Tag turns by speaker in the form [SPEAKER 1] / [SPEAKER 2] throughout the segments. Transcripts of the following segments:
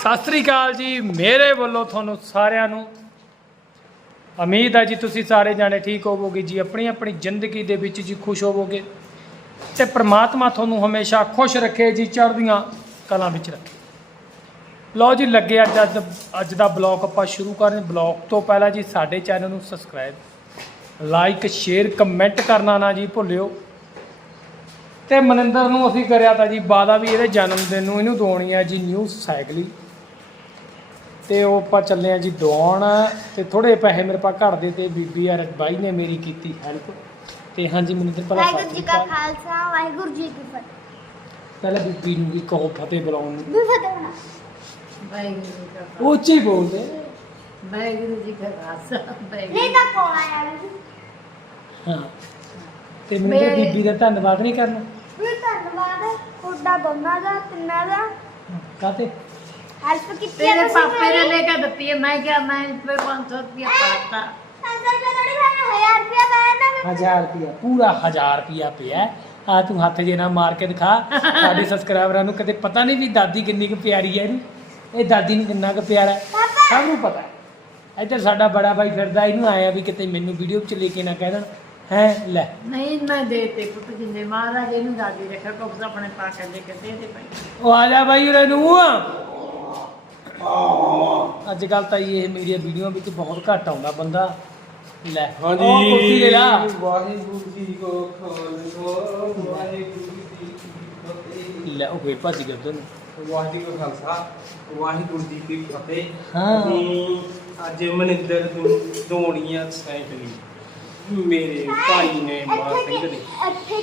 [SPEAKER 1] ਸਤਿ ਸ੍ਰੀ ਅਕਾਲ ਜੀ, ਮੇਰੇ ਵੱਲੋਂ ਤੁਹਾਨੂੰ ਸਾਰਿਆਂ ਨੂੰ। ਉਮੀਦ ਹੈ ਜੀ ਤੁਸੀਂ ਸਾਰੇ ਜਾਣੇ ਠੀਕ ਹੋਵੋਗੇ ਜੀ ਆਪਣੀ ਆਪਣੀ ਜ਼ਿੰਦਗੀ ਦੇ ਵਿੱਚ ਜੀ ਖੁਸ਼ ਹੋਵੋਗੇ। ਤੇ ਪ੍ਰਮਾਤਮਾ ਤੁਹਾਨੂੰ ਹਮੇਸ਼ਾ ਖੁਸ਼ ਰੱਖੇ ਜੀ, ਚੜ੍ਹਦੀਆਂ ਕਲਾਂ ਵਿੱਚ ਰੱਖੇ। ਲਓ ਜੀ, ਲੱਗੇ ਅੱਜ ਅੱਜ ਅੱਜ ਦਾ ਬਲੌਗ ਆਪਾਂ ਸ਼ੁਰੂ ਕਰਨ। ਬਲੌਗ ਤੋਂ ਪਹਿਲਾਂ ਜੀ ਸਾਡੇ ਚੈਨਲ ਨੂੰ ਸਬਸਕ੍ਰਾਈਬ, ਲਾਈਕ, ਸ਼ੇਅਰ, ਕਮੈਂਟ ਕਰਨਾ ਨਾ ਜੀ ਭੁੱਲਿਓ। ਤੇ ਮਨਿੰਦਰ ਨੂੰ ਅਸੀਂ ਕਰਿਆ ਤਾਂ ਜੀ ਵਾਦਾ ਵੀ ਇਹਦੇ ਜਨਮ ਦਿਨ ਨੂੰ ਇਹਨੂੰ ਦਵਾਉਣੀ ਆ ਜੀ, ਨਿਊ ਸਾਈਕਲੀ ਤੇ ਉਹ ਆਪਾਂ ਚੱਲੇ ਆ ਜੀ ਦਵਾਉਣ ਤੇ ਥੋੜੇ ਪੈਸੇ ਮੇਰੇ ਪਾ ਘਰ ਦੇ ਤੇ ਬੀਬੀ ਯਾਰ ਬਾਈ ਨੇ ਮੇਰੀ ਕੀਤੀ ਹੈਲਪ ਤੇ ਹਾਂਜੀ ਮਨਿੰਦਰ ਭਲਾ
[SPEAKER 2] ਵਾਹਿਗੁਰੂ ਜੀ ਕਾ ਖਾਲਸਾ ਵਾਹਿਗੁਰੂ ਜੀ ਕੀ ਫਤਿਹ।
[SPEAKER 1] ਪਹਿਲਾਂ ਬੀਬੀ ਨੂੰ ਵੀ ਕਹੋ ਫਤਿਹ ਬੁਲਾਉਣ ਨੂੰ।
[SPEAKER 2] ਵੀ ਫਤਿਹ ਹੋਣਾ।
[SPEAKER 3] ਵਾਹਿਗੁਰੂ ਜੀ ਕਾ ਖਾਲਸਾ।
[SPEAKER 1] ਉੱਚੀ ਬੋਲਦੇ
[SPEAKER 3] ਵਾਹਿਗੁਰੂ ਜੀ ਕਾ ਖਾਲਸਾ
[SPEAKER 2] ਨਹੀਂ ਤਾਂ ਕੋਲ ਆਇਆ
[SPEAKER 1] ਹਾਂ। ਤੇ
[SPEAKER 3] ਮੇਰੇ-
[SPEAKER 1] ਬੀਬੀ ਦਾ ਧੰਨਵਾਦ ਨਹੀਂ ਕਰਨਾ।
[SPEAKER 2] ਵੀ ਧੰਨਵਾਦ ਤੁਹਾਡਾ ਦੋਨਾਂ ਦਾ ਤਿੰਨਾਂ ਦਾ।
[SPEAKER 1] ਕਾਤੇ
[SPEAKER 2] ਹੈਲਪ ਕੀਤੀ ਹੈ
[SPEAKER 3] ਤੇਰੇ
[SPEAKER 2] ਤੁਸੀਂ
[SPEAKER 3] ਪਾਪੇ ਨੇ
[SPEAKER 2] ਮੇਰੀ।
[SPEAKER 3] ਲੈ ਕੇ ਦਿੱਤੀ ਹੈ ਮੈਂ ਕਿਹਾ ਮੈਂ ਇਸ पे 500 रुपया पाता
[SPEAKER 2] ਪੰਜ ਸੌ ਰੁਪਏ ਥੋੜੀ ਮੈਂ 1000 ਰੁਪਏ ਪਾਇਆ ਨਾ ਮੈਂ।
[SPEAKER 1] 1000 ਰੁਪਿਆ ਪੂਰਾ 1000 ਰੁਪਿਆ ਪਿਆ ਆ ਤੂੰ ਹੱਥ ਜੇ ਨਾ ਮਾਰ ਕੇ ਦਿਖਾ ਸਾਡੇ ਸਬਸਕ੍ਰਾਈਬਰਾਂ ਨੂੰ ਕਦੇ ਪਤਾ ਨਹੀਂ ਵੀ ਦਾਦੀ ਕਿੰਨੀ ਕੁ ਪਿਆਰੀ ਹੈ ਇਹਨੂੰ ਇਹ ਦਾਦੀ ਨੂੰ ਕਿੰਨਾ ਕੁ ਪਿਆਰਾ ਹੈ
[SPEAKER 2] ਪਾਪਾ
[SPEAKER 1] ਸਭ ਨੂੰ ਪਤਾ ਹੈ ਇੱਧਰ ਸਾਡਾ ਬੜਾ ਭਾਈ ਫਿਰਦਾ ਇਹਨੂੰ ਆਇਆ ਵੀ ਕਿਤੇ ਮੈਨੂੰ ਵੀਡੀਓ 'ਚ ਲੈ ਕੇ ਨਾ ਕਹਿ ਦੇਣ ਹੈ ਲੈ
[SPEAKER 3] ਨਹੀਂ ਮੈਂ ਦੇਤੇ ਪੁੱਤ ਜਿੰਨੇ ਮਹਾਰਾਜ ਇਹਨੂੰ ਦਾਦੀ ਰੱਖਿਆ ਕੋਕਸ ਆਪਣੇ ਪਾ ਕੇ ਲੈ ਕੇ ਦੇ ਦੇ ਭਾਈ
[SPEAKER 1] ਉਹ ਆ ਜਾ ਭਾਈ ਉਰੇ ਨੂੰ ਅੱਜ ਕੱਲ ਤਾਂ ਇਹ ਮੇਰੀਆਂ ਵੀਡੀਓ ਵਿੱਚ ਬਹੁਤ ਘੱਟ ਆਉਂਦਾ ਬੰਦਾ। ਲੈ ਉਹ ਕੁਰਸੀ ਲੈ ਲਾ।
[SPEAKER 4] ਵਾਹਿਗੁਰੂ ਜੀ ਕੋ ਖਾਲਸਾ ਵਾਹਿਗੁਰੂ ਜੀ ਕੀ ਫਤਿਹ।
[SPEAKER 1] ਲੈ ਉਹ ਫੇਰ ਭੱਜ ਗਿਆ ਉਧਰ ਨੂੰ।
[SPEAKER 4] ਵਾਹਿਗੁਰੂ ਜੀ ਕਾ ਖਾਲਸਾ ਵਾਹਿਗੁਰੂ ਜੀ ਕੀ ਫਤਿਹ।
[SPEAKER 1] ਹਾਂ।
[SPEAKER 4] ਅਸੀਂ ਅੱਜ ਮਨਿੰਦਰ ਨੂੰ ਦੋਣੀਆਂ ਸਾਈਕਲੀ ਮੇਰੇ ਭਾਈ ਨੇ ਮਾਂ ਸਿੰਘ ਨੇ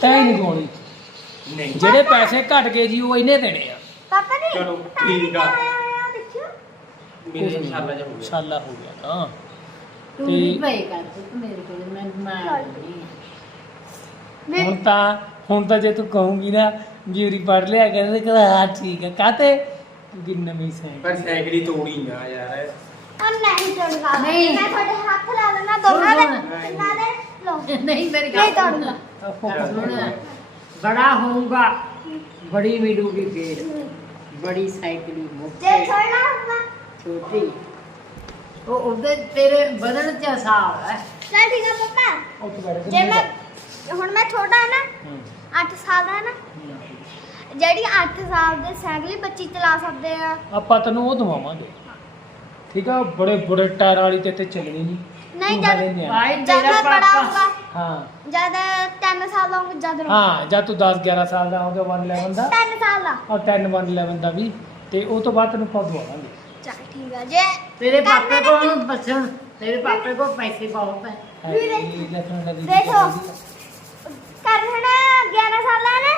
[SPEAKER 1] ਤੈਨੂੰ ਨਹੀਂ
[SPEAKER 4] ਨਹੀਂ।
[SPEAKER 1] ਜਿਹੜੇ ਪੈਸੇ ਘਟ ਗਏ ਜੀ ਉਹ ਇਹਨੇ ਦੇਣੇ ਆ।
[SPEAKER 2] ਪਾਪਾ ਨੇ
[SPEAKER 4] ਚਲੋ, ਠੀਕ ਆ।
[SPEAKER 2] ਆਇਆ ਹੋਇਆ ਦੇਖਿਓ
[SPEAKER 4] ਮੇਰੇ ਛਾਲਾ ਜਾ ਹੋ ਗਿਆ।
[SPEAKER 1] ਸਾਲਾ ਹੋ ਗਿਆ ਨਾ
[SPEAKER 3] ਤੂੰ।
[SPEAKER 1] ਤੇ-
[SPEAKER 3] ਵੀ ਭਾਈ ਕਰ ਪੁੱਤ ਮੇਰੇ ਕੋਲ ਮੈਂ ਮਾਰ ਨਹੀਂ
[SPEAKER 2] ਵੀ
[SPEAKER 1] ਹੁਣ ਤਾਂ ਹੁਣ ਤਾਂ ਜੇ ਤੂੰ ਕਹੂੰਗੀ ਨਾ ਜੀਰੀ ਪੜ ਲਿਆ ਕਹਿੰਦੇ ਕਿ ਹਾਂ ਠੀਕ ਹੈ ਕਾਤੇ ਕਿ ਨਵੀਂ ਸਾਈਕਲ।
[SPEAKER 4] ਪਰ ਸਾਈਕਲੀ ਤੋੜੀ ਨਾ ਯਾਰ।
[SPEAKER 2] ਉਹ ਨਹੀਂ ਤੋੜੂਗਾ
[SPEAKER 3] ਨਹੀਂ।
[SPEAKER 2] ਮੈਂ ਤੁਹਾਡੇ ਹੱਥ ਲਾ ਦੇਣਾ ਦੋਨਾਂ ਦੇ
[SPEAKER 3] ਸੁਣ।
[SPEAKER 2] ਤਿੰਨਾਂ ਦੇ। ਲੋ
[SPEAKER 3] ਨਹੀਂ ਮੇਰੀ
[SPEAKER 2] ਨਹੀਂ
[SPEAKER 3] ਗੱਲ
[SPEAKER 2] ਤੋੜੂਗਾ
[SPEAKER 3] ਸੁਣ। ਬੜਾ ਹੋਊਗਾ। ਬੜੀ ਮਿਲੂਗੀ ਫੇਰ। ਬੜੀ ਸਾਈਕਲੀ
[SPEAKER 2] ਜੇ
[SPEAKER 3] ਮੁੱਕੇ
[SPEAKER 2] ਛੋੜਨਾ ਹੋਊਗਾ।
[SPEAKER 3] ਛੋਟੀ। ਉਹ ਉਹਦੇ ਤੇਰੇ ਬਦਨ ਚ ਹਿਸਾਬ ਹੈ।
[SPEAKER 2] ਚੱਲ ਠੀਕ ਆ ਪਾਪਾ
[SPEAKER 1] ਤੋਂ ਬੈਠ
[SPEAKER 2] ਜੇ ਮੈਂ ਹੁਣ ਮੈਂ ਛੋਟਾ ਹੈ। ਨਾ 8 ਸਾਲ ਦਾ ਹੈ ਨਾ ਜਿਹੜੀ 8 ਸਾਲ ਦੇ ਸਾਈਕਲ ਹੀ ਬੱਚੀ ਚਲਾ ਸਕਦੇ ਆ।
[SPEAKER 1] ਆਪਾਂ ਤੈਨੂੰ ਉਹ ਦਵਾਵਾਂਗੇ। ਠੀਕ ਆ ਬੜੇ ਬੜੇ ਟਾਇਰ ਵਾਲੀ ਤੇ ਤੇ ਚੱਲਣੀ ਨਹੀਂ।
[SPEAKER 2] ਨਹੀਂ ਜਦ।
[SPEAKER 3] ਭਾਈ
[SPEAKER 2] ਜਦ
[SPEAKER 3] ਤੇਰਾ
[SPEAKER 2] ਮੈਂ ਬੜਾ
[SPEAKER 3] ਪਾਪਾ
[SPEAKER 2] ਹੋਊਗਾ
[SPEAKER 1] ਹਾਂ।
[SPEAKER 2] ਜਦ 3 ਸਾਲ ਦਾ ਹੋਊਗਾ ਜਦ ਰਹੂੰਗਾ
[SPEAKER 1] ਹਾਂ ਜਦ ਤੂੰ 10 11 ਸਾਲ ਦਾ ਹੋਗਾ 111 ਦਾ।
[SPEAKER 2] 3 ਸਾਲ ਦਾ।
[SPEAKER 1] ਔਰ 10 111 ਦਾ ਵੀ। ਤੇ ਉਹ ਤੋਂ ਬਾਅਦ ਤੈਨੂੰ ਆਪਾਂ ਦਵਾਵਾਂਗੇ।
[SPEAKER 2] ਚੱਲ ਠੀਕ ਆ ਜੇ।
[SPEAKER 3] ਤੇਰੇ ਪਾਪੇ
[SPEAKER 2] ਨੇ
[SPEAKER 3] ਕੋਲ ਬਸਣ ਤੇਰੇ ਪਾਪੇ ਕੋਲ ਪੈਸੇ ਬਹੁਤ ਹੈ
[SPEAKER 1] ਇਹ
[SPEAKER 2] ਦੇਖੋ। ਕਰਨਾ 11 ਸਾਲ ਦਾ ਹੈ ਨਾ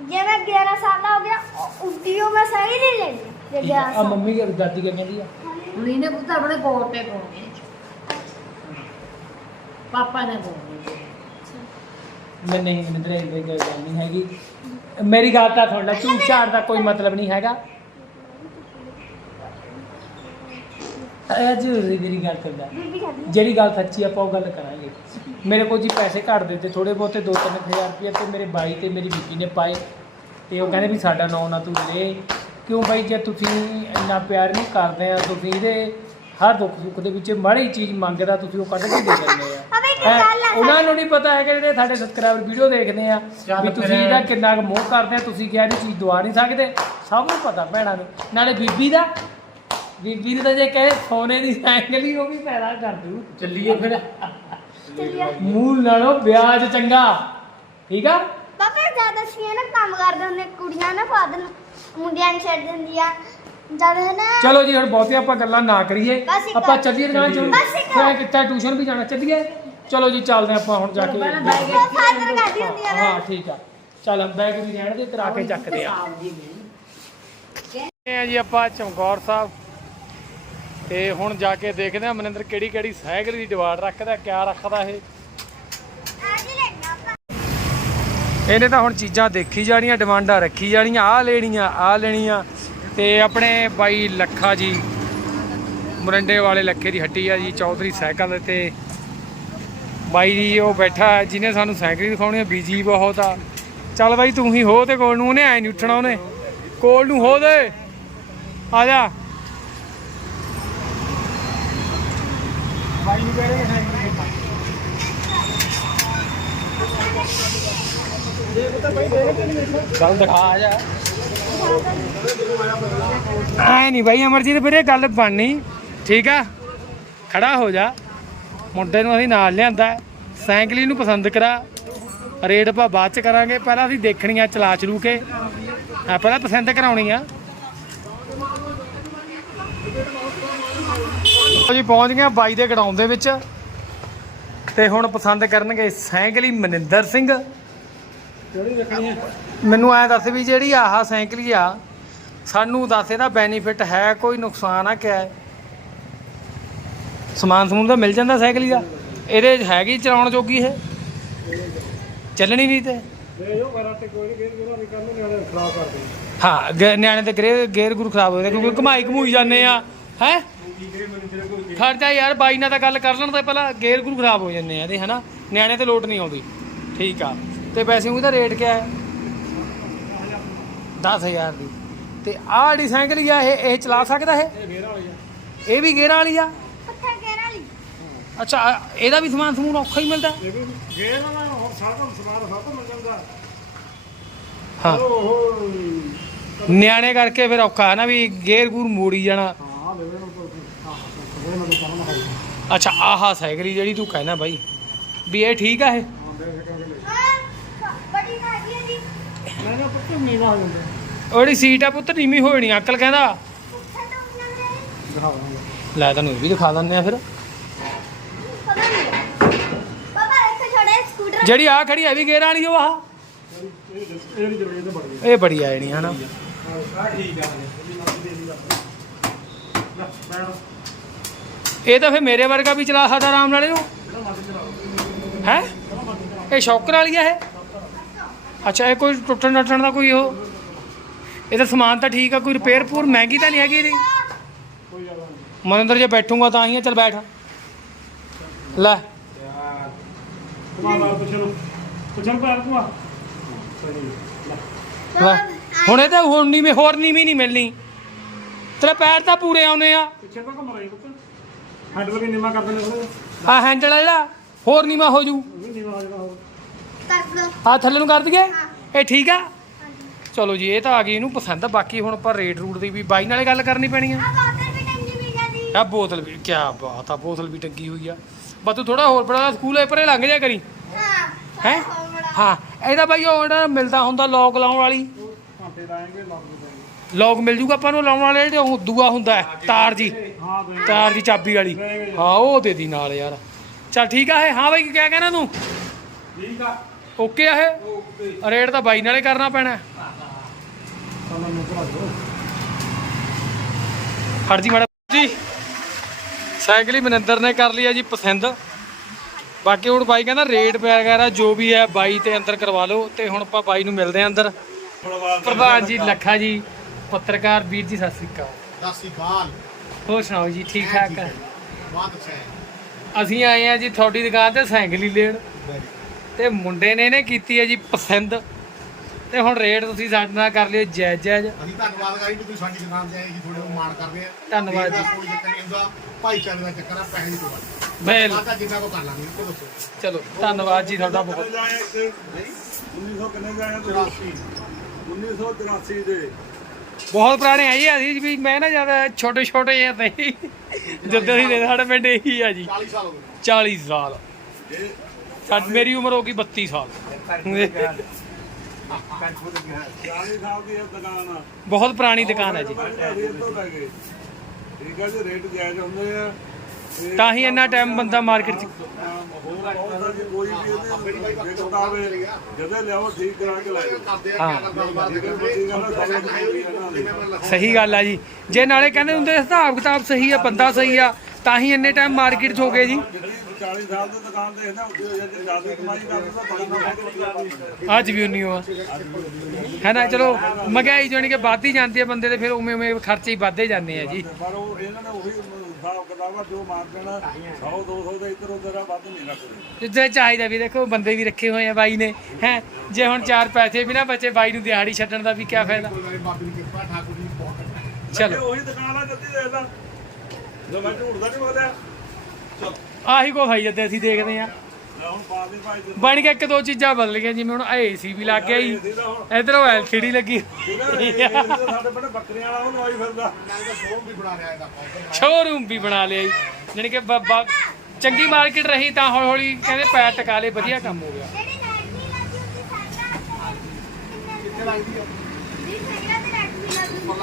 [SPEAKER 2] ਜੇ। ਮੈਂ 11 ਸਾਲ ਦਾ ਹੋ ਗਿਆ ਉਡੀਓ ਮੈਂ ਸਹੀ ਨਹੀਂ ਲੈਣੀ ਜੇ 11
[SPEAKER 1] ਆ
[SPEAKER 2] ਸਾਲ।
[SPEAKER 1] ਮੰਮੀ ਦੀ ਦਾਦੀ ਕੀ ਕਹਿੰਦੀ ਆ?
[SPEAKER 3] ਹੁਣ ਇਹਨੇ ਪੁੱਤ ਆਪਣੇ ਕੋਲ ਤੇ ਕੋਣੇ ਪਾਪਾ ਨੇ ਕੋਣੇ
[SPEAKER 1] ਮੈਂ ਨਹੀਂ ਮਨਿੰਦਰ ਇਹ ਕੋਈ ਗੱਲ ਨਹੀਂ ਹੈਗੀ। ਮੇਰੀ ਗੱਲ ਤਾਂ ਸੁਣ ਲੈ ਝੂਠ ਝਾੜ ਦਾ ਕੋਈ ਮਤਲਬ ਨਹੀਂ ਹੈਗਾ। ਇਹ ਜ਼ਰੂਰੀ ਮੇਰੀ ਗੱਲ ਕਰਦਾ ਜਿਹੜੀ ਗੱਲ ਸੱਚੀ ਆਪਾਂ ਉਹ ਗੱਲ ਕਰਾਂਗੇ। ਮੇਰੇ ਕੋਲ ਜੀ ਪੈਸੇ ਘੱਟ ਦਿੱਤੇ ਥੋੜੇ ਬਹੁਤੇ 2-3000 ਰੁਪਏ ਤੇ ਮੇਰੇ ਬਾਈ ਤੇ ਮੇਰੀ ਬੀਬੀ ਨੇ ਪਾਏ। ਤੇ ਉਹ ਕਹਿੰਦੇ ਵੀ ਸਾਡਾ ਨਾਂ ਨਾ ਤੂੰ ਲੈ। ਕਿਉਂ ਬਾਈ ਜੇ ਤੁਸੀਂ ਇੰਨਾ ਪਿਆਰ ਨਹੀਂ ਕਰਦੇ ਆ ਤੁਸੀਂ ਇਹਦੇ ਹਰ ਦੁੱਖ ਸੁੱਖ ਦੇ ਵਿੱਚ ਮਾੜੀ ਚੀਜ਼ ਮੰਗਦਾ ਤੁਸੀਂ ਉਹ ਕੱਢ ਕੇ ਦੇ ਦਿੰਦੇ ਆ। ਹੈਂ? ਉਹਨਾਂ ਨੂੰ ਨਹੀਂ ਪਤਾ ਹੈਗਾ ਜਿਹੜੇ ਸਾਡੇ ਸਬਸਕ੍ਰਾਈਬਰ ਵੀਡੀਓ ਦੇਖਦੇ ਆ ਵੀ ਤੁਸੀਂ। ਇਹਦਾ ਕਿੰਨਾ ਕੁ ਮੋਹ ਕਰਦੇ ਆ ਤੁਸੀਂ ਕਿਹਾ ਇਹ ਚੀਜ਼ ਦਵਾ ਨਹੀਂ ਸਕਦੇ। ਸਭ ਨੂੰ ਪਤਾ ਭੈਣਾਂ ਨੂੰ। ਨਾਲੇ ਬੀਬੀ ਦਾ ਬੀਬੀ ਨੇ ਤਾਂ ਜੇ ਕਹੇ ਸੋਨੇ ਦੀ ਸਾਈਕਲ ਹੀ ਉਹ ਵੀ ਪੈਦਾ ਕਰ ਦੂ
[SPEAKER 4] ਚੱਲੀਏ ਫਿਰ।
[SPEAKER 2] ਚੱਲਿਆ
[SPEAKER 1] ਮੂਲ ਨਾਲੋਂ ਵਿਆਜ ਚੰਗਾ। ਠੀਕ ਆ?
[SPEAKER 2] ਪਾਪਾ ਜ਼ਿਆਦਾ ਸੀ ਨਾ ਕੰਮ ਕਰਦੇ ਹੁੰਦੇ ਕੁੜੀਆਂ ਨਾ ਫਾਦਰ ਮੁੰਡਿਆਂ ਨੂੰ ਛੱਡ ਦਿੰਦੀਆਂ। ਜਦ ਹੈ ਨਾ
[SPEAKER 1] ਚਲੋ ਜੀ ਹੁਣ ਬਹੁਤੀਆਂ ਆਪਾਂ ਗੱਲਾਂ ਨਾ ਕਰੀਏ।
[SPEAKER 2] ਬਸ ਇੱਕ-
[SPEAKER 1] ਆਪਾਂ ਚੱਲੀਏ ਦੁਕਾਨ ਚੋਂ।
[SPEAKER 2] ਬਸ ਇੱਕ-
[SPEAKER 1] ਕਿੱਥੇ ਟਿਊਸ਼ਨ ਵੀ ਜਾਣਾ ਚੱਲੀਏ। ਚਲੋ ਜੀ ਚੱਲਦੇ ਆਪਾਂ ਹੁਣ ਜਾ ਕੇ।
[SPEAKER 2] ਫਾਦਰ ਕਰਦੀ
[SPEAKER 1] ਹਾਂ ਠੀਕ ਆ। ਚੱਲ ਬੈਗ ਵੀ ਰਹਿਣ ਦੇ ਤਰਾ ਕੇ ਚੱਕਦੇ ਆ
[SPEAKER 3] ਨਹੀਂ।
[SPEAKER 1] ਆ ਜੀ ਆਪਾਂ ਚਮਕੌਰ ਸਾਹਿਬ। ਤੇ ਹੁਣ ਜਾ ਕੇ ਦੇਖਦੇ ਆ ਮਨਿੰਦਰ ਕਿਹੜੀ ਕਿਹੜੀ ਸਾਈਕਲ ਦੀ ਡਿਵਾਰਡ ਰੱਖਦਾ, ਕਿਆ ਰੱਖਦਾ ਇਹ। ਇਹਨੇ ਤਾਂ ਹੁਣ ਚੀਜ਼ਾਂ ਦੇਖੀ ਜਾਣੀਆਂ, ਡਿਮਾਂਡਾਂ ਰੱਖੀ ਜਾਣੀਆਂ, ਆਹ ਲੈਣੀਆਂ ਆਹ ਲੈਣੀਆਂ। ਤੇ ਆਪਣੇ ਬਾਈ ਲੱਖਾ ਜੀ, ਮੁਰੰਡੇ ਵਾਲੇ ਲੱਖੇ ਦੀ ਹੱਟੀ ਆ ਜੀ, ਚੌਧਰੀ ਸਾਈਕਲ ਤੇ। ਬਾਈ ਜੀ, ਉਹ ਬੈਠਾ ਜਿਹਨੇ ਸਾਨੂੰ ਸਾਈਕਲ ਦਿਖਾਉਣੀ ਆ, ਬੀਜੀ ਬਹੁਤ ਆ। ਚੱਲ ਬਾਈ, ਤੂੰ ਹੀ ਹੋ ਤੇ ਕੋਲ ਨੂੰ, ਉਹਨੇ ਐ ਨਹੀਂ ਉੱਠਣਾ ਉਹਨੇ। ਕੋਲ ਨੂੰ ਹੋ ਦੇ। ਆ ਜਾ।
[SPEAKER 4] ਬਾਈ ਨੂੰ ਕਹਿ ਰਹੇ
[SPEAKER 1] ਗੱਲ ਦਿਖਾ ਆ ਜਾ। ਐ ਨਹੀਂ ਬਾਈ ਅਮਰਜੀਤ ਵੀਰੇ ਗੱਲ ਬਣਨੀ। ਠੀਕ ਆ? ਖੜਾ ਹੋ ਜਾ। ਮੁੰਡੇ ਨੂੰ ਅਸੀਂ ਨਾਲ ਲਿਆਂਦਾ। ਸਾਈਕਲੀ ਨੂੰ ਪਸੰਦ ਕਰਾ। ਰੇਟ ਆਪਾਂ ਬਾਅਦ ਚ ਕਰਾਂਗੇ। ਪਹਿਲਾਂ ਅਸੀਂ ਦੇਖਣੀ ਆ ਚਲਾ ਚਲੂ ਕੇ। ਆ ਪਹਿਲਾਂ ਪਸੰਦ ਕਰਾਉਣੀ ਆ। ਜੀ ਪਹੁੰਚ ਗਏ ਬਾਈ ਦੇ ਗਰਾਊਂਡ ਦੇ ਵਿੱਚ। ਤੇ ਹੁਣ ਪਸੰਦ ਕਰਨਗੇ ਸਾਈਕਲੀ ਮਨਿੰਦਰ ਸਿੰਘ।
[SPEAKER 4] ਕਿਹੜੀ ਰੱਖਣੀ ਹੈ?
[SPEAKER 1] ਮੈਨੂੰ ਐ ਦੱਸ ਵੀ ਜਿਹੜੀ ਆਹ ਸਾਈਕਲ ਆ ਸਾਨੂੰ ਦੱਸ ਇਹਦਾ ਬੈਨੀਫਿਟ ਹੈ ਕੋਈ ਨੁਕਸਾਨ ਆ ਕਿਆ ਹੈ? ਸਮਾਨ ਸਮੂਨ ਤਾਂ ਮਿਲ ਜਾਂਦਾ ਸਾਈਕਲ ਦਾ। ਇਹਦੇ ਹੈਗੀ ਚਲਾਉਣ ਜੋਗੀ ਇਹ। ਚੱਲਣੀ ਨਹੀਂ ਤੇ।
[SPEAKER 4] ਦੇ ਤੇ
[SPEAKER 1] ਹਾਂ ਨਿਆਣੇ ਦੇ ਗਰੇ ਗੁਰੂ ਖਰਾਬ ਹੋ ਜਾਂਦੇ ਕਿਉਂਕਿ ਘਮਾਈ ਘਮੂਈ ਜਾਂਦੇ ਆ। ਹੈ?
[SPEAKER 4] ਕੀ ਕਰੇ ਮੈਨੂੰ ਤੇਰੇ ਕੋਈ
[SPEAKER 1] ਖਰਚਾ ਯਾਰ ਬਾਈ ਨਾਲ ਤਾਂ ਗੱਲ ਕਰ ਲੈਣ ਤਾਂ ਪਹਿਲਾਂ ਗੇਅਰ ਗੁਰੂ ਖਰਾਬ ਹੋ ਜਾਂਦੇ ਆ ਇਹਦੇ ਹਨਾ? ਨਿਆਣੇ ਤੇ ਲੋਟ ਨਹੀਂ ਆਉਂਦੀ। ਠੀਕ ਆ। ਤੇ ਵੈਸੇ ਉਹਦਾ ਰੇਟ ਕਿਆ ਹੈ? 10000 ਦੀ। ਤੇ ਆਹ ਜਿਹੜੀ ਸਾਈਕਲ ਆ ਇਹ ਇਹ ਚਲਾ ਸਕਦਾ ਇਹ?
[SPEAKER 4] ਇਹ ਗੇਰ
[SPEAKER 1] ਵੀ ਗੇਅਰਾਂ ਵਾਲੀ ਆ?
[SPEAKER 2] ਪੱਥਰ ਗੇਰ ਵਾਲੀ।
[SPEAKER 1] ਅੱਛਾ ਇਹਦਾ ਵੀ ਸਮਾਨ ਸਮੂਨ ਔਖਾ ਹੀ ਮਿਲਦਾ।
[SPEAKER 4] ਇਹ ਵੀ ਗੇਰ ਵਾਲਾ ਹੋਰ ਸਾਰਾ ਸਮਾਨ ਸਭ ਤੋਂ ਮਿਲ ਜਾਂਦਾ।
[SPEAKER 1] ਹਾਂ। ਨਿਆਣੇ ਕਰਕੇ ਫਿਰ ਔਖਾ ਹੈ ਨਾ ਵੀ ਗੇਅਰ ਗੂਰ ਮੋੜੀ ਜਾਣਾ
[SPEAKER 4] ਹਾਂ ਲੈਵੇ ਨੂੰ ਕੋਈ ਹਾਂ ਸਵੇਰੇ ਮੈਨੂੰ ਕੰਮ ਨਾ ਹੈ
[SPEAKER 1] ਅੱਛਾ, ਆਹਾ ਸਾਈਕਲ ਜਿਹੜੀ ਤੂੰ ਕਹਿਣਾ ਬਾਈ। ਵੀ ਇਹ ਠੀਕ ਆ ਇਹ?
[SPEAKER 2] ਬੜੀ ਕਾਗੀ ਹੈ ਜੀ
[SPEAKER 4] ਮੈਂ ਨਾ ਪੁੱਤ, ਨੀਵਾ ਹੋ ਜਾਂਦਾ
[SPEAKER 1] ਉਹ ਸੀਟ ਆ। ਪੁੱਤ ਨੀਵੀਂ ਹੋਣੀ ਅੰਕਲ ਕਹਿੰਦਾ, ਲੈ ਤੁਹਾਨੂੰ ਇਹ ਵੀ ਦਿਖਾ ਦਿੰਦੇ ਆ ਫਿਰ।
[SPEAKER 2] ਪਾਪਾ ਇੱਥੇ ਛੋੜੇ ਸਕੂਟਰ
[SPEAKER 1] ਜਿਹੜੀ ਆ ਖੜੀ ਹੈ ਵੀ ਗੇਅਰਾਂ ਵਾਲੀ ਉਹ ਆਹ?
[SPEAKER 4] ਇਹ ਬੜੀ
[SPEAKER 1] ਆ ਜਣੀ ਹਨਾ।
[SPEAKER 4] ਠੀਕ ਆ ਇਹਦੀ ਮਾਫੀ ਦੇ ਦੀ ਨਾ ਮੈਂ
[SPEAKER 1] ਇਹ ਤਾਂ ਫਿਰ ਮੇਰੇ ਵਰਗਾ ਵੀ ਚਲਾ ਸਕਦਾ ਆਰਾਮ ਨਾਲ ਇਹਨੂੰ? ਹੈ? ਇਹ ਸ਼ੌਕਰ ਵਾਲੀ ਆ ਇਹ? ਅੱਛਾ ਇਹ ਕੋਈ ਟੁੱਟਣ ਨੱਟਣ ਦਾ ਕੋਈ ਉਹ? ਇਹਦਾ ਸਮਾਨ ਤਾਂ ਠੀਕ ਆ ਕੋਈ ਰਿਪੇਅਰ ਪੂਰ ਮਹਿੰਗੀ ਤਾਂ ਨਹੀਂ ਹੈਗੀ ਇਹਦੀ?
[SPEAKER 4] ਕੋਈ ਜ਼ਿਆਦਾ ਨਹੀਂ
[SPEAKER 1] ਮੈਂ ਅੰਦਰ ਜੇ ਬੈਠੂਗਾ ਤਾਂ ਆਈ ਆ ਚਲ ਬੈਠ। ਲੈ। ਹੁਣ ਇਹ ਤਾਂ ਹੁਣ ਨਹੀਂ ਹੋਰ ਨੀਵੀਂ ਨਹੀਂ ਮਿਲਣੀ। ਤੇਰੇ ਪੈਰ ਤਾਂ ਪੂਰੇ ਆਉਨੇ ਆ।
[SPEAKER 4] ਪਿੱਛੇ ਤਾਂ ਘੁੰਮ ਰਹੀ ਪੁੱਤ। ਹੈਂਡਲ ਵੀ ਨੀਵਾ ਕਰ ਦਿੰਦੇ ਥੋੜੇ
[SPEAKER 1] ਆ ਹੈਂਡਲ ਆ ਜਿਹੜਾ ਹੋਰ ਨੀਵਾਂ ਹੋ ਜੂ।
[SPEAKER 4] ਉਹ ਵੀ ਨੀਵਾ ਜਿਹੜਾ ਹੋਰ।
[SPEAKER 2] ਕਰ ਦੋ।
[SPEAKER 1] ਆ ਥੱਲੇ ਨੂੰ ਕਰ ਦਈਏ? ਇਹ ਠੀਕ ਆ? ਚਲੋ ਜੀ ਇਹ ਤਾਂ ਆ ਗਈ ਇਹਨੂੰ ਪਸੰਦ ਆ। ਬਾਕੀ ਹੁਣ ਆਪਾਂ ਰੇਟ ਰੂਟ ਦੀ ਵੀ ਬਾਈ ਨਾਲੇ ਗੱਲ ਕਰਨੀ ਪੈਣੀ ਆ।
[SPEAKER 2] ਆ ਬਾਤਰ ਵੀ ਟੰਗੀ ਵੀ ਜਾਂਦੀ
[SPEAKER 1] ਆ ਬੋਤਲ ਵੀ ਕੀ ਬਾਤ ਆ ਬੋਤਲ ਵੀ ਟੰਗੀ ਹੋਈ ਆ। ਬਸ ਤੂੰ ਥੋੜਾ ਹੋਰ ਬੜਾ ਸਕੂਲ ਪਰੇ ਲੰਘ ਜਾ ਕਰੀ।
[SPEAKER 2] ਹਾਂ
[SPEAKER 1] ਹੈ? ਹਾਂ ਇਹਦਾ ਬਾਈ ਉਹ ਜਿਹੜਾ ਮਿਲਦਾ ਹੁੰਦਾ ਲੋਕ ਲਾਉਣ ਵਾਲੀ।
[SPEAKER 4] ਘੰਟੇ ਲਾਏਂਗੇ ਲੱਗ ਜਾਏਗੇ
[SPEAKER 1] ਲੋਕ ਮਿਲ ਜੂਗਾ ਆਪਾਂ ਨੂੰ ਲਾਉਣ ਵਾਲੇ ਜਿਹੜੇ ਉਹ ਦੂਆ ਹੁੰਦਾ ਹੈ, ਤਾਰ ਜੀ। ਤਾਰ ਦੀ ਚਾਬੀ ਵਾਲੀ। ਹਾਂ ਉਹ ਦੇ ਦੀ ਨਾਲ ਯਾਰ। ਚੱਲ ਠੀਕ ਆ ਇਹ। ਹਾਂ ਬਾਈ ਕੀ ਕਹਿਣਾ ਤੂੰ?
[SPEAKER 4] ਠੀਕ ਆ।
[SPEAKER 1] ਓਕੇ ਆ ਇਹ?
[SPEAKER 4] ਓਕੇ।
[SPEAKER 1] ਰੇਟ ਤਾਂ ਬਾਈ ਨਾਲੇ ਕਰਨਾ ਪੈਣਾ।
[SPEAKER 4] ਭਰਾ
[SPEAKER 1] ਹਟ ਜੀ ਮਾੜਾ ਜੀ ਸਾਈਕਲ ਹੀ ਮਨਿੰਦਰ ਨੇ ਕਰ ਲਿਆ ਜੀ ਪਸੰਦ। ਬਾਕੀ ਹੁਣ ਬਾਈ ਕਹਿੰਦਾ ਰੇਟ ਵਗੈਰਾ ਜੋ ਵੀ ਹੈ ਬਾਈ ਤੇ ਅੰਦਰ ਕਰਵਾ ਲਓ। ਤੇ ਹੁਣ ਆਪਾਂ ਬਾਈ ਨੂੰ ਮਿਲਦੇ ਆਂ ਅੰਦਰ। ਪ੍ਰਧਾਨ ਜੀ ਲੱਖਾ ਜੀ ਪੱਤਰਕਾਰ ਵੀਰ ਜੀ ਸਤਿ ਸ੍ਰੀ ਅਕਾਲ।
[SPEAKER 5] ਸਤਿ ਸ਼੍ਰੀ ਅਕਾਲ।
[SPEAKER 1] ਹੋਰ ਸੁਣਾਓ ਜੀ ਠੀਕ ਠਾਕ ਹੈ
[SPEAKER 5] ਬਹੁਤ ਅੱਛਾ ਹੈ।
[SPEAKER 1] ਅਸੀਂ ਆਏ ਆ ਜੀ ਤੁਹਾਡੀ ਦੁਕਾਨ ਤੇ ਸਾਈਕਲ ਹੀ ਲੈਣ। ਤੇ ਮੁੰਡੇ ਨੇ ਇਹਨੇ ਕੀਤੀ ਹੈ ਜੀ ਪਸੰਦ। ਤੇ ਹੁਣ ਰੇਟ ਤੁਸੀਂ ਸਾਡੇ ਨਾਲ ਕਰ ਲਿਓ ਜਾਇਜ਼ ਜਾਇਜ਼।
[SPEAKER 5] ਅਸੀਂ ਧੰਨਵਾਦ ਕਰੀ ਕਿ ਤੁਸੀਂ ਸਾਡੀ ਦੁਕਾਨ ਤੇ ਆਏ ਜੀ ਥੋੜੇ ਨੂੰ ਮਾਣ ਕਰਦੇ ਆ।
[SPEAKER 1] ਧੰਨਵਾਦ ਜੀ।
[SPEAKER 5] ਕੋਈ ਚੱਕਰ ਨਹੀਂ ਹੁੰਦਾ। ਭਾਈਚਾਰੇ ਦਾ ਚੱਕਰ ਆ ਪੈਸੇ ਦੀ ਕੋਈ
[SPEAKER 1] ਬਿਲ
[SPEAKER 5] ਬਾਤ ਜਿੰਨਾ ਕੋ ਕਰ ਲਾਂਗੇ ਇਹ ਦੱਸੋ।
[SPEAKER 1] ਚਲੋ ਧੰਨਵਾਦ ਜੀ ਤੁਹਾਡਾ ਬਹੁਤ।
[SPEAKER 6] 1900 ਕਿੰਨੇ ਜਾਇਆ ਤੁਸੀਂ? 1983 ਦੇ।
[SPEAKER 1] ਬਹੁਤ ਪੁਰਾਣੇ ਆ ਅਸੀਂ ਵੀ ਮੈਂ ਨਾ ਜਦ ਛੋਟੇ ਛੋਟੇ ਆ ਤੇ ਜਦੋਂ ਅਸੀਂ ਦੇ ਸਾਡੇ ਪਿੰਡ ਇਹੀ ਆ ਜੀ।
[SPEAKER 5] 40 ਸਾਲ ਹੋ ਗਏ।
[SPEAKER 1] 40 ਸਾਲ। ਸਾਡੀ ਮੇਰੀ ਉਮਰ ਹੋ ਗਈ 32 ਸਾਲ।
[SPEAKER 6] 40 ਸਾਲ ਦੀ ਇਹ ਦੁਕਾਨ ਆ।
[SPEAKER 1] ਬਹੁਤ ਪੁਰਾਣੀ ਦੁਕਾਨ ਹੈ ਜੀ।
[SPEAKER 6] ਠੀਕ ਹੈ ਜੀ ਰੇਟ ਜਾਇਜ਼ ਹੁੰਦੇ ਆ। ਤਾਂ
[SPEAKER 1] ਹੀ ਇੰਨਾ ਟਾਈਮ ਬੰਦਾ ਮਾਰਕੀਟ 'ਚ
[SPEAKER 6] ਕੋਈ ਵੀ ਇਹਦੇ ਵਿਕਦਾ ਹੋਵੇ ਜਦੋਂ ਲਿਆਓ ਠੀਕ ਕਰਾ ਕੇ ਲਾਇਓ
[SPEAKER 1] ਹਾਂ। ਸਹੀ ਗੱਲ ਆ ਜੀ। ਜੇ ਨਾਲੇ ਕਹਿੰਦੇ ਹੁੰਦੇ ਹਿਸਾਬ ਕਿਤਾਬ ਸਹੀ ਆ, ਬੰਦਾ ਸਹੀ ਆ, ਤਾਂ ਹੀ ਇੰਨੇ ਟਾਈਮ ਮਾਰਕੀਟ 'ਚ ਹੋ ਗਏ ਜੀ।
[SPEAKER 6] 40 ਸਾਲ ਦੀ ਦੁਕਾਨ ਤੇ ਉੱਤੇ ਜ਼ਿਆਦਾ ਕਮਾਈ ਕਰਦੇ
[SPEAKER 1] ਅੱਜ ਵੀ ਉਨੀ ਆ ਹੈ ਨਾ, ਚਲੋ, ਮਹਿੰਗਾਈ ਜਾਣੀ ਕਿ ਵੱਧ ਹੀ ਜਾਂਦੀ ਹੈ ਬੰਦੇ ਦੇ, ਫਿਰ ਉਵੇਂ ਉਵੇਂ ਖਰਚੇ ਹੀ ਵੱਧਦੇ ਜਾਂਦੇ ਆ ਜੀ।
[SPEAKER 6] ਪਰ ਉਹ ਇਹਨਾਂ ਨੇ ਉਹੀ ਹਿਸਾਬ ਕਿਤਾਬ ਆ ਜੋ ਮਾਰਜਨ 100 200 ਦਾ ਇੱਧਰ ਉੱਧਰ ਆ ਵੱਧ ਨਹੀਂ ਰੱਖਦੇ
[SPEAKER 1] ਜਿੱਦੇ ਚਾਹੀਦਾ ਵੀ ਦੇਖੋ ਬੰਦੇ ਵੀ ਰੱਖੇ ਹੋਏ ਆ ਬਾਈ ਨੇ ਹੈ? ਜੇ ਹੁਣ ਚਾਰ ਪੈਸੇ ਵੀ ਨਾ ਬਚੇ ਬਾਈ ਨੂੰ ਦਿਹਾੜੀ ਛੱਡਣ ਦਾ ਵੀ ਕੀ ਫਾਇਦਾ?
[SPEAKER 5] ਬਾਬੇ ਦੀ ਕਿਰਪਾ ਠਾਕੁਰ ਜੀ ਬਹੁਤ
[SPEAKER 1] ਚਲੋ।
[SPEAKER 6] ਉਹੀ ਦੁਕਾਨ ਆ ਜੱਦੀ ਦੇਖਦਾ ਜੋ ਮੈਂ ਝੂਠ ਦਾ ਨਹੀਂ ਬੋਲਿਆ।
[SPEAKER 1] ਆਹੀ ਕੋ ਖਾਈ ਜਾਂਦੇ ਅਸੀਂ ਦੇਖਦੇ ਆ।
[SPEAKER 6] ਹੁਣ ਪਾ ਦੇ ਭਾਈ ਜੀ
[SPEAKER 1] ਬਣ ਕੇ ਇੱਕ ਦੋ ਚੀਜ਼ਾਂ ਬਦਲ ਗਈਆਂ ਜਿਵੇਂ ਹੁਣ ਏਸੀ ਵੀ ਲੱਗ ਗਿਆ ਜੀ। ਇਧਰੋਂ ਐਲਸੀਡੀ ਲੱਗੀ।
[SPEAKER 6] ਸਾਡੇ ਪਿੰਡ ਬੱਕਰੀਆਂ ਵਾਲਾ ਉਹਨੂੰ ਆਈ ਫਿਰਦਾ।
[SPEAKER 5] ਸ਼ੋਅ ਵੀ ਬਣਾ ਰਿਹਾ ਇਹਦਾ
[SPEAKER 1] ਸ਼ੋਰੂਮ ਵੀ ਬਣਾ ਲਿਆ ਜੀ। ਜਾਣੀ ਕਿ ਬ- ਬ- ਚੰਗੀ ਮਾਰਕੀਟ ਰਹੀ ਤਾਂ ਹੌਲੀ ਹੌਲੀ ਕਹਿੰਦੇ ਪੈਰ ਟਕਾ ਲਏ ਵਧੀਆ ਕੰਮ ਹੋ ਗਿਆ।
[SPEAKER 5] ਆ?
[SPEAKER 2] ਦੀ
[SPEAKER 5] ਮਾ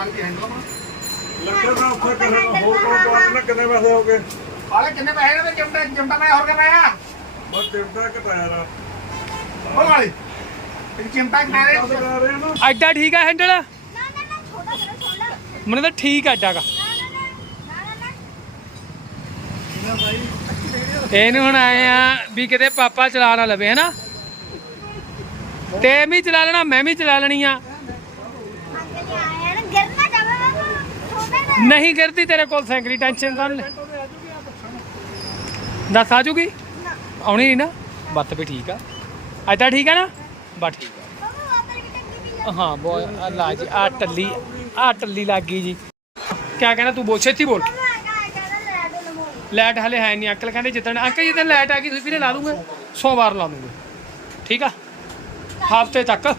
[SPEAKER 6] ਉੱਥੇ ਦਾ ਹੋਰ ਕੋਈ ਨਾ ਕਿੰਨੇ ਪੈਸੇ ਹੋ ਗਏ?
[SPEAKER 5] ਆਲੇ ਕਿੰਨੇ ਪੈਸੇ ਨੇ ਚਮਟਾ ਚਮਟਾ ਮੈਂ ਹੋਰ ਕਿੰਨਾ ਆ?
[SPEAKER 6] ਬਸ ਘਟਾਇਆ ਰਾ ਕਰ ਕਰ ਰਹੇ ਨਾ।
[SPEAKER 1] ਐਡਾ ਠੀਕ ਆ ਹੈਂਡਲ?
[SPEAKER 2] ਨਾ ਨਾ ਨਾ ਛੋਟਾ ਕਰੋ ਛੋਟਾ
[SPEAKER 1] ਮੈਨੂੰ ਤਾਂ ਠੀਕ ਆ ਐਡਾ ਕਾ।
[SPEAKER 2] ਨਾ ਨਾ ਨਾ ਨਾ
[SPEAKER 1] ਇਹਨੂੰ ਹੁਣ ਆਏ ਆ ਵੀ ਕਿਤੇ ਪਾਪਾ ਚਲਾ ਨਾ ਲਵੇ ਹਨਾ? ਤੇ ਵੀ ਚਲਾ ਲੈਣਾ ਮੈਂ ਵੀ ਚਲਾ ਲੈਣੀ ਆ।
[SPEAKER 2] ਅੰਕਲ ਜੀ ਆਇਆ ਨਾ ਗਿਰਨਾ ਜਾਵੇ ਬਾਬਾ। ਛੋਟਾ ਨਾ
[SPEAKER 1] ਨਹੀਂ ਕਰਦੀ ਤੇਰੇ ਕੋਲ ਸਾਈਕਲ ਟੈਨਸ਼ਨ ਕਰ ਲੈ? ਦੱਸ ਆ ਜੂਗੀ? ਆਉਣੀ ਨਹੀਂ ਨਾ? ਬੱਤ ਵੀ ਠੀਕ ਆ। ਐਦਾਂ ਠੀਕ ਆ ਨਾ? ਬਸ ਠੀਕ ਆ। ਹਾਂ ਬੋ ਆ ਲਾ ਜੀ ਆ ਟੱਲੀ ਆ ਟੱਲੀ ਲੱਗ ਗਈ ਜੀ। ਕਿਆ ਕਹਿਣਾ ਤੂੰ ਬੋਲ ਛੇਤੀ ਬੋਲ। ਲਾਈਟ ਹਲੇ ਹੈ ਨਹੀਂ ਅੰਕਲ ਕਹਿੰਦੇ ਜਿੱਦਣ ਅੰਕਲ ਜਿੱਦਣ ਲਾਈਟ ਆ ਗਈ ਤੁਸੀਂ ਵੀਰੇ ਲਾ ਦੂੰਗੇ ਸੋਮਵਾਰ ਲਾ ਦੂੰਗੇ ਠੀਕ ਆ? ਹਫ਼ਤੇ ਤੱਕ।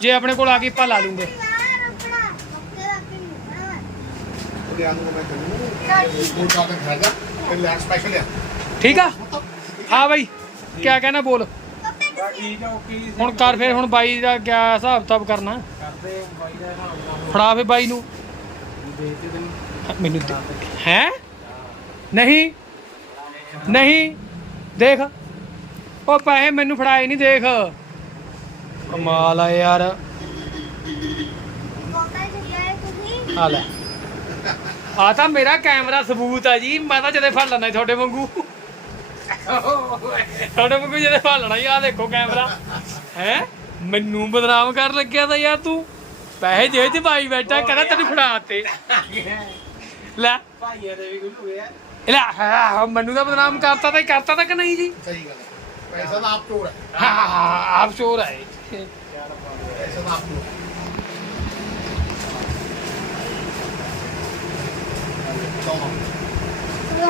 [SPEAKER 1] ਜੇ ਆਪਣੇ ਕੋਲ ਆ ਗਈ ਆਪਾਂ ਲਾ ਲੂੰਗੇ।
[SPEAKER 5] ਕਹਿੰਦਾ ਤੇ
[SPEAKER 1] ਠੀਕ ਆ? ਹਾਂ ਬਾਈ, ਕਿਆ ਕਹਿਣਾ ਬੋਲ।
[SPEAKER 4] ਬਾ ਠੀਕ ਆ
[SPEAKER 1] ਹੁਣ ਕਰ ਫਿਰ, ਹੁਣ ਬਾਈ ਦਾ ਕਿਆ ਹਿਸਾਬ ਕਿਤਾਬ ਕਰਨਾ।
[SPEAKER 4] ਕਰਦੇ ਬਾਈ ਦਾ ਹਿਸਾਬ
[SPEAKER 1] ਫੜਾ ਫੇ ਬਾਈ ਨੂੰ।
[SPEAKER 4] ਦੇ ਤੈਨੂੰ
[SPEAKER 1] ਮੈਨੂੰ ਹੈ? ਨਹੀਂ। ਨਹੀਂ। ਦੇਖ। ਉਹ ਪੈਸੇ ਮੈਨੂੰ ਫੜਾਏ ਨਹੀਂ, ਦੇਖ। ਕਮਾਲ ਆ ਯਾਰ।
[SPEAKER 2] ਮੋਟਾ
[SPEAKER 1] ਆ ਲੈ। ਆ ਤਾਂ ਮੇਰਾ ਕੈਮਰਾ ਸਬੂਤ ਆ ਜੀ, ਮੈਂ ਤਾਂ ਜਦੇ ਫੜ ਲੈਣਾ ਤੁਹਾਡੇ ਵਾਂਗੂ। ਤੁਹਾਡੇ ਵਾਂਗੂ ਜਦੇ ਫੜ ਲੈਣਾ ਆ ਦੇਖੋ ਕੈਮਰਾ। ਹੈ? ਮੈਨੂੰ ਬਦਨਾਮ ਕਰਨ ਲੱਗਿਆ ਤਾਂ ਯਾਰ ਤੂੰ। ਪੈਸੇ ਜੇਬ 'ਚ ਪਾਈ ਬੈਠਾ ਕਹਿੰਦਾ ਤੈਨੂੰ ਫੜਾ ਤੇ ਲੈ।
[SPEAKER 4] ਭਾਈਆਂ ਦੇ ਵੀ ਗੁੱਲੂ ਹੋਇਆ
[SPEAKER 1] ਲੈ ਹਾਂ, ਮੈਨੂੰ ਤਾਂ ਬਦਨਾਮ ਕਰਤਾ ਤਾਂ ਹੀ ਕਰਤਾ ਤਾਂ ਕਿ ਨਹੀਂ ਜੀ?
[SPEAKER 5] ਸਹੀ ਗੱਲ ਹੈ ਪੈਸਾ ਤਾਂ ਆਪ ਚੋਰ ਹੈ
[SPEAKER 1] ਹਾਂ ਹਾਂ, ਹਾਂ, ਆਪ ਚੋਰ ਹੈ
[SPEAKER 5] ਪੈਸਾ ਤਾਂ ਆਪ ਚੋਰ ਹੈ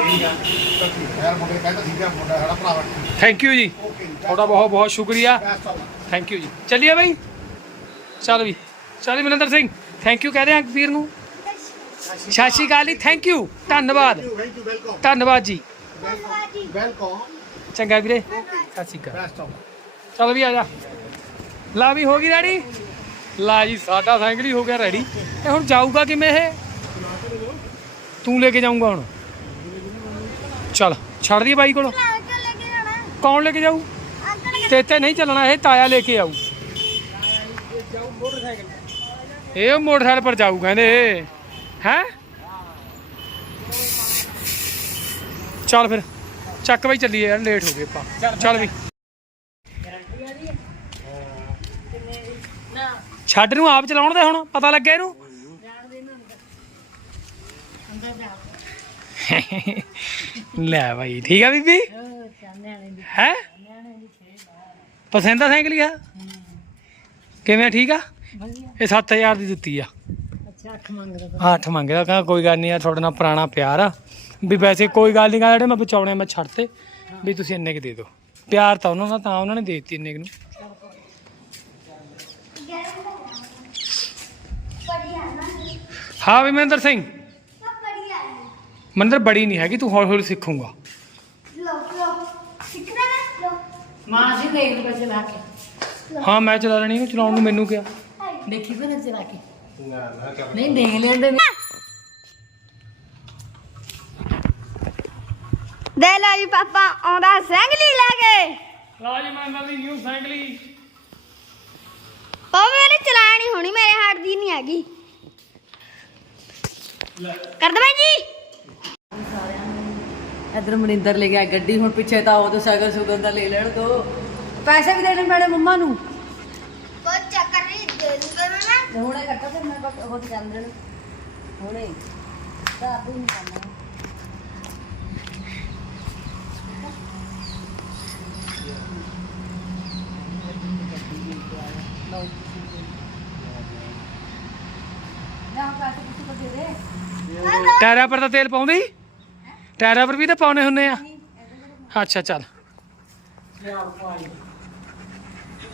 [SPEAKER 5] ਠੀਕ ਆ। ਯਾਰ ਮੁੰਡੇ ਕਹਿੰਦਾ ਠੀਕ ਆ ਮੁੰਡਾ ਸਾਡਾ ਭਰਾ
[SPEAKER 1] ਥੈਂਕ ਯੂ ਜੀ।
[SPEAKER 5] ਓਕੇ
[SPEAKER 1] ਤੁਹਾਡਾ ਬਹੁਤ ਬਹੁਤ ਸ਼ੁਕਰੀਆ।
[SPEAKER 5] ਬੈਸਟ ਆਫ
[SPEAKER 1] ਥੈਂਕ ਯੂ ਜੀ। ਚੱਲੀਏ ਬਾਈ। ਚੱਲ ਵੀ। ਚੱਲ ਮਨਿੰਦਰ ਸਿੰਘ। ਥੈਂਕ ਯੂ ਕਹਦੇ ਆਂ ਵੀਰ ਨੂੰ। ਸਤਿ ਸ਼੍ਰੀ ਅਕਾਲ ਜੀ। ਥੈਂਕ ਯੂ ਧੰਨਵਾਦ।
[SPEAKER 5] ਥੈਂਕ ਯੂ ਵੈਲਕਮ
[SPEAKER 1] ਧੰਨਵਾਦ ਜੀ।
[SPEAKER 5] ਵੈਲਕਮ
[SPEAKER 1] ਚੰਗਾ ਵੀਰੇ। ਸਤਿ ਸ਼੍ਰੀ ਅਕਾਲ।
[SPEAKER 5] ਬੈਸਟ ਆਫ
[SPEAKER 1] ਚੱਲ ਵੀ ਆ ਜਾ। ਲਾ ਵੀ ਹੋ ਗਈ ਰੈਡੀ ਲਾ ਜੀ ਸਾਡਾ ਸਾਈਕਲ ਹੀ ਹੋ ਗਿਆ ਰੈਡੀ ਇਹ ਹੁਣ ਜਾਊਗਾ ਕਿਵੇਂ ਇਹ? ਤੂੰ ਲੈ ਕੇ ਜਾਊਂਗਾ ਹੁਣ। ਚੱਲ, ਛੱਡ ਦੀ ਬਾਈ ਕੋਲ। ਕੌਣ ਲੈ ਕੇ ਜਾਊ? ਤੇ ਤੇ ਨਹੀਂ ਚੱਲਣਾ, ਇਹ ਤਾਇਆ ਲੈ ਕੇ ਆਊ। ਇਹ ਮੋਟਰਸਾਈਕਲ ਪਰ ਜਾਊ, ਕਹਿੰਦੇ ਹੈ? ਚੱਲ ਫਿਰ, ਚੱਕ ਬਈ, ਚੱਲੀਏ ਯਾਰ ਲੇਟ ਹੋ ਗਏ ਆਪਾਂ। ਚੱਲ ਵੀ। ਛੱਡ ਨੂੰ, ਆਪ ਚਲਾਉਣ ਦੇ ਹੁਣ, ਪਤਾ ਲੱਗਿਆ ਇਹਨੂੰ? ਲੈ ਭਾਈ ਠੀਕ ਆ ਬੀਬੀ? ਹੈ? ਪਸੰਦ ਆ ਸਾਈਕਲ ਆ? ਕਿਵੇਂ ਆ, ਠੀਕ ਆ? ਇਹ 7000 ਦੀ ਦਿੱਤੀ ਆ।
[SPEAKER 3] ਅੱਛਾ ਅੱਖ ਮੰਗਦਾ
[SPEAKER 1] ਅੱਠ ਮੰਗਦਾ ਕਹਿੰਦਾ ਕੋਈ ਗੱਲ ਨਹੀਂ ਯਾਰ ਤੁਹਾਡੇ ਨਾਲ ਪੁਰਾਣਾ ਪਿਆਰ ਆ। ਵੀ ਵੈਸੇ ਕੋਈ ਗੱਲ ਨਹੀਂ ਜਿਹੜੇ ਮੈਂ ਬਚਾਉਣੇ ਮੈਂ ਛੱਡਤੇ ਵੀ ਤੁਸੀਂ ਇੰਨੇ ਕੁ ਦੇ ਦਿਓ। ਪਿਆਰ ਤਾਂ ਉਹਨਾਂ ਦਾ ਤਾਂ ਉਹਨਾਂ ਨੇ ਦੇ ਦਿੱਤੀ ਇੰਨੇ ਕੁ ਨੂੰ। ਹਾਂ ਵੀ ਮਹਿੰਦਰ ਸਿੰਘ। ਮੰਦਰ ਬੜੀ ਨਹੀਂ ਹੈਗੀ ਤੂੰ ਹੌਲੀ ਹੌਲੀ ਸਿੱਖੂਗਾ।
[SPEAKER 2] ਲੋ ਲੋ ਸਿੱਖਣਾ ਨਾ ਲੋ
[SPEAKER 3] ਮਾਂ ਜੀ ਦੇਖ ਲੋ ਚਲਾ ਕੇ।
[SPEAKER 1] ਹਾਂ ਮੈਂ ਚਲਾ ਲੈਣੀ ਚਲਾਉਣ ਨੂੰ ਮੈਨੂੰ ਕਿਹਾ।
[SPEAKER 3] ਦੇਖੀ ਫਿਰ ਚਲਾ ਕੇ। ਨਹੀਂ ਦੇਖ ਲੈਂਦੇ
[SPEAKER 2] ਦੇ ਲੈ ਜੀ ਪਾਪਾ ਆਉਂਦਾ ਸੈਂਗਲੀ ਲੈ ਕੇ।
[SPEAKER 1] ਲਾ ਜੀ ਮਹਿੰਦਰ ਦੀ ਨਿਊ ਸਾਈਕਲੀ
[SPEAKER 2] ਪਾਪਾ ਮੈਨੇ ਚਲਾਣੀ ਹੋਣੀ ਮੇਰੇ ਹੱਥ ਦੀ ਨਹੀਂ ਹੈਗੀ। ਕਰ ਦਵਾਂ ਜੀ?
[SPEAKER 3] ਇਧਰ ਮਨਿੰਦਰ ਲੈ ਗਿਆ ਗੱਡੀ ਹੁਣ ਪਿੱਛੇ ਤਾਂ ਉਹ ਤੇ ਸਾਈਕਲ ਸੁਗਰ ਦਾ ਲੈ ਲੈਣ ਦੋ। ਪੈਸੇ ਵੀ ਦੇਣੇ ਪੈਣੇ ਮੰਮਾ ਨੂੰ।
[SPEAKER 2] ਕੋਈ ਚੱਕਰ ਨਹੀਂ ਦੇ ਦੂੰਗਾ ਮੈਂ
[SPEAKER 3] ਤੇ ਹੁਣੇ ਕੱਟਾ ਤੇ ਮੈਂ ਬਸ ਉਹ ਤੇ ਚੱਲ ਦੇਣ ਹੁਣੇ। ਤਾਂ ਆਪੇ ਨਹੀਂ ਕਰਨਾ। ਨਾ ਪੈਸੇ ਕਿਸੇ ਕੋਲ ਦੇ ਦੇ
[SPEAKER 1] ਟਾਇਰਾਂ ਪਰ ਤਾਂ ਤੇਲ ਪਾਉਂਦੇ? ਟਾਇਰਾਂ ਪਰ ਵੀ ਤਾਂ ਪਾਉਣੇ ਹੁੰਦੇ ਆ। ਅੱਛਾ ਚੱਲ।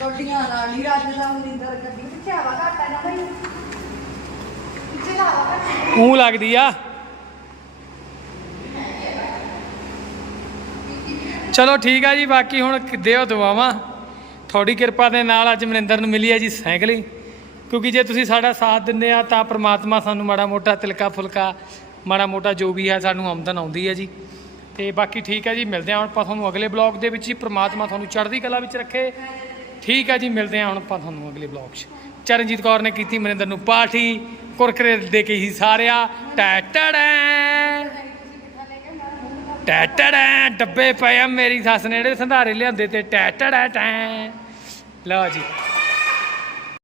[SPEAKER 3] ਗੱਡੀਆਂ ਨਾਲ ਨਹੀਂ ਰਾਜ ਦਾ ਮਨਿੰਦਰ ਗੱਡੀ ਪਿੱਛੇ ਹਵਾ ਘੱਟ ਆ ਨਾ ਬਈ। ਪਿੱਛੇ ਤਾਂ ਹਵਾ ਘੱਟ
[SPEAKER 1] ਊਂ ਲੱਗਦੀ ਆ। ਚਲੋ ਠੀਕ ਆ ਜੀ ਬਾਕੀ ਹੁਣ ਦਿਓ ਦੁਆਵਾਂ। ਤੁਹਾਡੀ ਕਿਰਪਾ ਦੇ ਨਾਲ ਅੱਜ ਮਨਿੰਦਰ ਨੂੰ ਮਿਲੀ ਆ ਜੀ ਸਾਈਕਲਿੰਗ ਕਿਉਂਕਿ ਜੇ ਤੁਸੀਂ ਸਾਡਾ ਸਾਥ ਦਿੰਦੇ ਆ ਤਾਂ ਪ੍ਰਮਾਤਮਾ ਸਾਨੂੰ ਮਾੜਾ ਮੋਟਾ ਤਿਲਕਾ ਫੁਲਕਾ ਮਾੜਾ ਮੋਟਾ ਜੋ ਵੀ ਹੈ ਸਾਨੂੰ ਆਮਦਨ ਆਉਂਦੀ ਹੈ ਜੀ। ਤੇ ਬਾਕੀ ਠੀਕ ਹੈ ਜੀ, ਮਿਲਦੇ ਹਾਂ ਹੁਣ ਆਪਾਂ ਤੁਹਾਨੂੰ ਅਗਲੇ ਬਲੌਗ ਦੇ ਵਿੱਚ ਹੀ ਪ੍ਰਮਾਤਮਾ ਤੁਹਾਨੂੰ ਚੜ੍ਹਦੀ ਕਲਾ ਵਿੱਚ ਰੱਖੇ। ਠੀਕ ਹੈ ਜੀ, ਮਿਲਦੇ ਹਾਂ ਹੁਣ ਆਪਾਂ ਤੁਹਾਨੂੰ ਅਗਲੇ ਬਲੌਗ 'ਚ। ਚਰਨਜੀਤ ਕੌਰ ਨੇ ਕੀਤੀ ਮਨਿੰਦਰ ਨੂੰ ਪਾਠੀ, ਕੁਰਕਰੇ ਦੇ ਕੇ ਹੀ ਸਾਰਿਆ। ਟੈ ਟੜੈ। ਡੱਬੇ ਪਏ ਆ ਮੇਰੀ ਸੱਸ ਨੇ ਜਿਹੜੇ ਸੰਧਾਰੇ ਲਿਆਂਦੇ ਤੇ ਟੈ ਟੈ। ਲਓ ਜੀ।